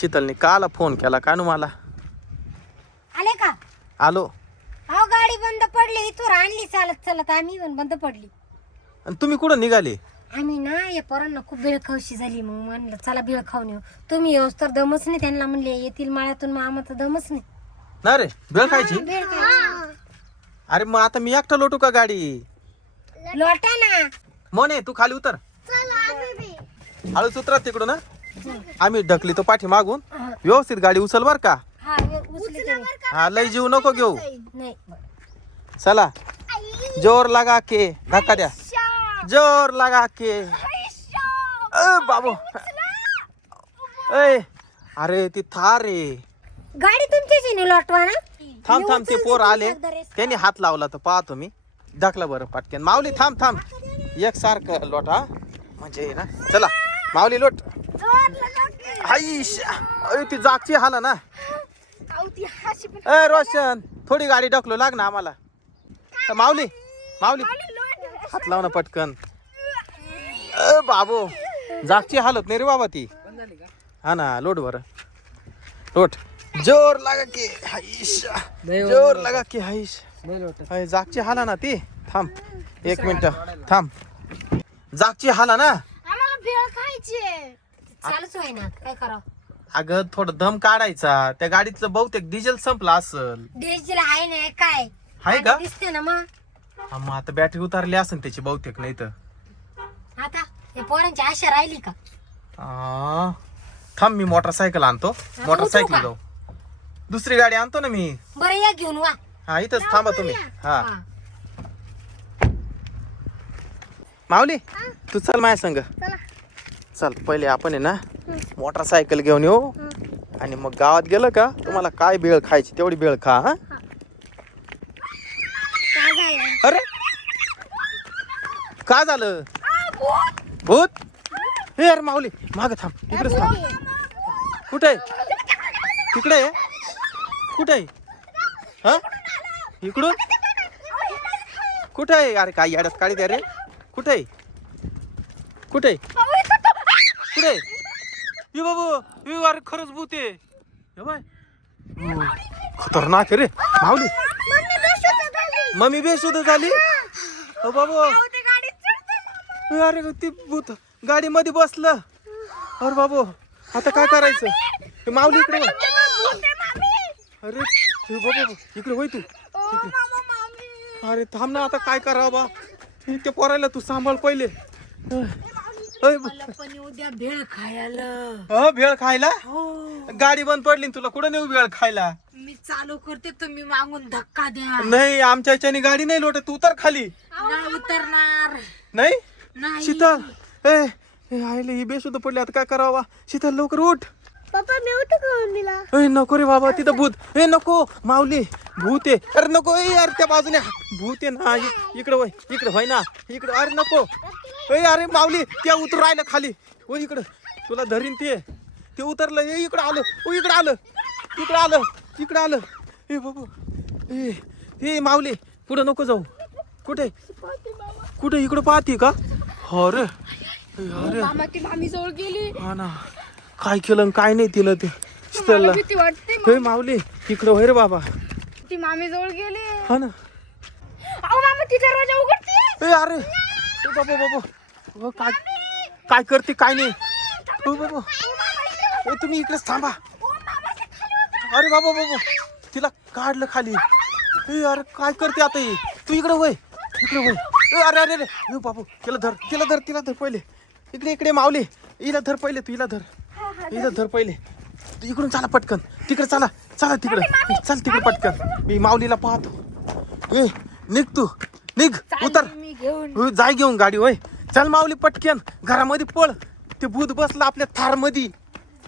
शीतलने काला फोन केला का नु मला. आले का? आलो. अहो गाडी बंद पडली इथवर आणली चालत चालत. आम्ही पण बंद पडली. आणि तुम्ही कुठं निघाले? आम्ही ना या पोरांना खूप बेळ खाऊशी झाली. मग म्हणलं चला बेळ खाऊन येऊ. तुम्ही येऊस तर दमच नाही त्यांना म्हणले येतील माळ्यातून मग आम्हाला तर दमच नाही. ना रे खायची बेळ खायची. अरे मग आता मी एकटा लोटू का गाडी? लोटा ना. मोने तू खाली उतर. हळूच उतरा तिकडून ना आम्ही ढकली तो पाठी मागून. व्यवस्थित गाडी उचल बर का. हा. हा लय जीव नको घेऊ. नाही चला. जोर लगा के. धक्का द्या. जोर लगा के. अ बाबू. ए अरे ती थार रे गाडी तुमचीच आहे ना लोटवा ना थांब थांब ते पोर आले. त्यांनी हात लावला तर पाहतो मी. ढकला बरं पाटक्यान माऊली थांब थांब. एक सारखं लोट हा. म्हणजे ना. चला. माऊली लोट. अय ती जागची हाला ना. ए रोशन थोडी गाडी ढकलो लाग ना आम्हाला. अ, माऊली माऊली. हात लाव ना पटकन. अ बाबू जागची हालत नाही रे बाबा ती. हा ना लोट बरं. लोट. जोर लागा की हाईश. जोर लागा की हाईश. अय, जागची हाला ना ती. थांब एक मिनिट. थांब. जागची हाला ना. आम्हाला भेळ खायची चालूच होय ना काय करावं? अगं थोडं दम काढायचा. त्या गाडीतलं बहुतेक डिझेल संपलं असल. डिझेल आहे ना काय? आहे का? दिसते ना मग. हा, मग आता बॅटरी उतारली असेल त्याची बहुतेक नाही तर. आता पोरांची आशा राहिली का? आ, थांब मी मोटरसायकल आणतो. मोटरसायकल का? जाऊ दुसरी गाडी आणतो ना मी. बरं या घेऊन वा. हा इथंच थांबा तुम्ही. हा. हा. माऊली तू चल माझ्या संग. चल. चल पहिले आपण आहे ना मोटरसायकल घेऊन येऊ. आणि मग गावात गेलं का तुम्हाला काय बेळ खायची तेवढी बेळ खा हा? अरे! काय झालं? भूत? हे अरे माऊली माग थांब इकडेच थांब. कुठे आहे? तिकडे कुठे आहे? हा? इकडून? कुठे आहे? अरे काय याड्यात काढी द्या रे? कुठे आहे? कुठे कुठे? ये बाबू ये अरे खरंच भूत आहे. हे बाय. हो, खतरनाक आहे रे. माऊली. मम्मी बेशुद्ध झाली. हो बाबू. अरे ते भूत गाडी मध्ये बसलं. अरे बाबू आता काय करायचं? हे माऊली इकडे वळ. अरे हे बाबू इकडे होय तू. इकडे. अरे थांब ना आता काय करावं बा? हे ते पोरायला तू सांभाळ पहिले. अय, ब- पण उद्या भेळ खायला. अ, भेळ खायला? हो. गाडी बंद पडली न तुला कुठं नेऊ भेळ खायला? मी चालू करते तुम्ही मागून धक्का द्या. नाही आमच्या याच्याने गाडी नाही लोटत तू उतर खाली. नाही उतरणार. नाही? नाही. शीतल ए ए, आईले ही बेशुद्ध पडली आता काय करावा? शीतल लवकर उठ. पप्पा मी उठ दिला ए नको रे बाबा तिथं भूत. ए नको. माऊली भूत आहे. अरे नको. ए अरे त्या बाजूने. भूत आहे ना इ- इकडं वय इकडं होय ना. इकडं अरे नको. ए अरे माऊली त्या उतर राहिलं खाली. हो इकडं. तुला धरीन ते. ते उतरलं. ए इकडं आलं. ओ इकडं आलं. इकडं आलं. इकडं आलं. ए बाबू. ए ए माऊली पुढं नको जाऊ. कुठे? कुठे? इकडं पाहते का? हो रे ए, अरे. मामा ती मामी जवळ गेली. हा ना. काय केलं आणि काय नाही तिला ते? शीतलला भीती वाटते हे माऊली इकडं होय रे बाबा. ती मामी जवळ गेली. हा ना. अहो मामा ती दरवाजा उघडते ए अरे. ए बाबा बाबा. अहो, काय काय करते काय नाही? ओ बाबा. ए तुम्ही इकडेच थांबा. अरे बाबा बाबा. तिला काढलं खाली. ए अरे काय करते आता ही? तू इकडे होय. इकडे होय. ए अरे अरे अरे. ए बाबू तिला धर तिला धर तिला धर पहिले. इकडे इकडे माऊली. हिला धर पहिले तू हिला धर. हिला धर पहिले. तू इकडून चला पटकन. तिकडे चला. चला तिकडे. चल तिकडे पटकन. मी माऊलीला पाहतो. ए निघ तू. निघ. उतर. जाय घेऊन गाडी होय. चल माऊली पटकन. घरामध्ये पळ. ते भूत बसलं आपल्या थारमध्ये